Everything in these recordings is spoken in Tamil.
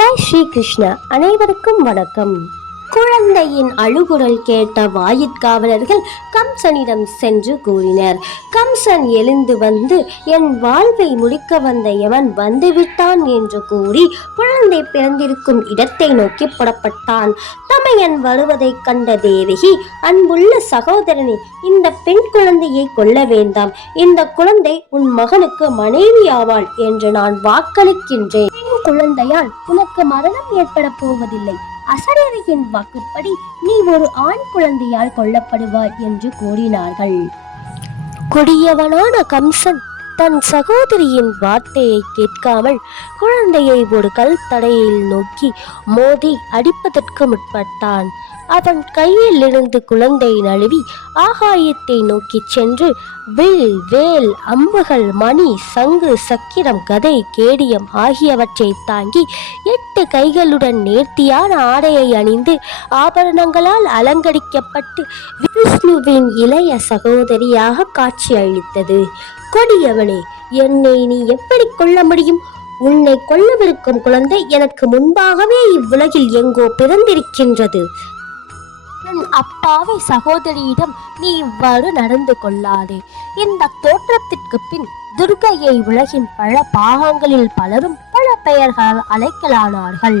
ஜெய் ஸ்ரீ கிருஷ்ணா. அனைவருக்கும் வணக்கம். குழந்தையின் அழுகுரல் கேட்ட வாயிற்காவலர்கள் கம்சனிடம் சென்று கூறினர். கம்சன் எழுந்து வந்து, என் வாழ்வை முடிக்க வந்த எவன் வந்துவிட்டான் என்று கூறி குழந்தை பிறந்திருக்கும் இடத்தை நோக்கி புறப்பட்டான். தமையன் வருவதைக் கண்ட தேவகி, அன்புள்ள சகோதரனே, இந்த பெண் குழந்தையை கொல்ல வேண்டாம். இந்த குழந்தை உன் மகனுக்கு மனைவி ஆவாள் என்று நான் வாக்களிக்கின்றேன். பெண் குழந்தையால் உனக்கு மரணம் ஏற்பட போவதில்லை. அசரீரியின் வாக்குப்படி நீ ஒரு ஆண் குழந்தையால் கொல்லப்படுவாய் என்று கூறினார்கள். கொடியவனான கம்சன் தன் சகோதரியின் வார்த்தையை கேட்காமல் குழந்தையை ஒரு கல் தடையில் நோக்கி மோதி அடிப்பதற்கு முற்பட்டான். அவன் கையில் இருந்து குழந்தை நழுவி ஆகாயத்தை நோக்கி சென்று வில், வேல், அம்புகள், மணி, சங்கு, சக்கிரம், கதை, கேடியம் ஆகியவற்றை தாங்கி 8 கைகளுடன் நேர்த்தியான ஆடையை அணிந்து ஆபரணங்களால் அலங்கரிக்கப்பட்டு விஷ்ணுவின் இளைய சகோதரியாக காட்சி அளித்தது. கொடியவனே, என்னை நீ எப்படி கொல்ல முடியும்? உன்னை கொல்லவிருக்கும் குழந்தை எனக்கு முன்பாகவே இவ்வுலகில் எங்கோ பிறந்திருக்கின்றது. அப்பாவை சகோதரியிடம் நீ இவ்வாறு நடந்து கொள்ளாதே. இந்த தோற்றத்திற்கு பின் துர்கையை உலகின் பல பாகங்களில் பலரும் பல பெயர்களால் அழைக்கலானார்கள்.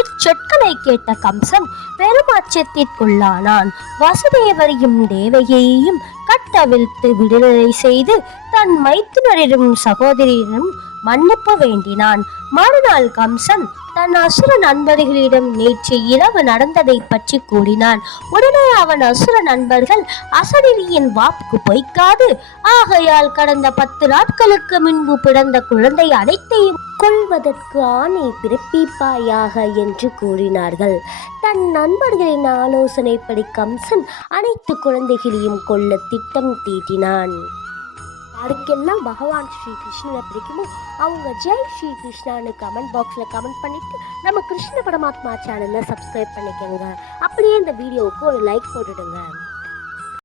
இச்சொற்களை கேட்ட கம்சன் பெருமாச்சத்திற்குள்ளானான். வசுதேவரையும் தேவகியையும் கட்டவிழ்த்து விடுதலை செய்து தன் மைத்துனரிடம் சகோதரியிடம் மன்னிப்பு வேண்டினான். மறுநாள் கம்சன் தன் அசுர நண்பர்களிடம் நேற்று இரவு நடந்ததை பற்றி கூறினான். உடனே அவன் அசுர நண்பர்கள், அசரீரியின் வாக்கு பொய்க்காது, ஆகையால் கடந்த 10 நாட்களுக்கு முன்பு பிறந்த குழந்தை அனைத்தையும் கொள்வதற்கு ஆணை பிறப்பிப்பாயாக என்று கூறினார்கள். தன் நண்பர்களின் ஆலோசனைப்படி கம்சன் அனைத்து குழந்தைகளையும் கொல்ல திட்டம் தீட்டினான். யாருக்கெல்லாம் பகவான் ஸ்ரீ கிருஷ்ணனை பிடிக்குமோ அவங்க ஜெய் ஸ்ரீ கிருஷ்ணான்னு கமெண்ட் பாக்ஸில் கமெண்ட் பண்ணிட்டு நம்ம கிருஷ்ண பரமாத்மா சேனலை சப்ஸ்கிரைப் பண்ணிக்கோங்க. அப்படியே இந்த வீடியோவுக்கு ஒரு லைக் போட்டுடுங்க.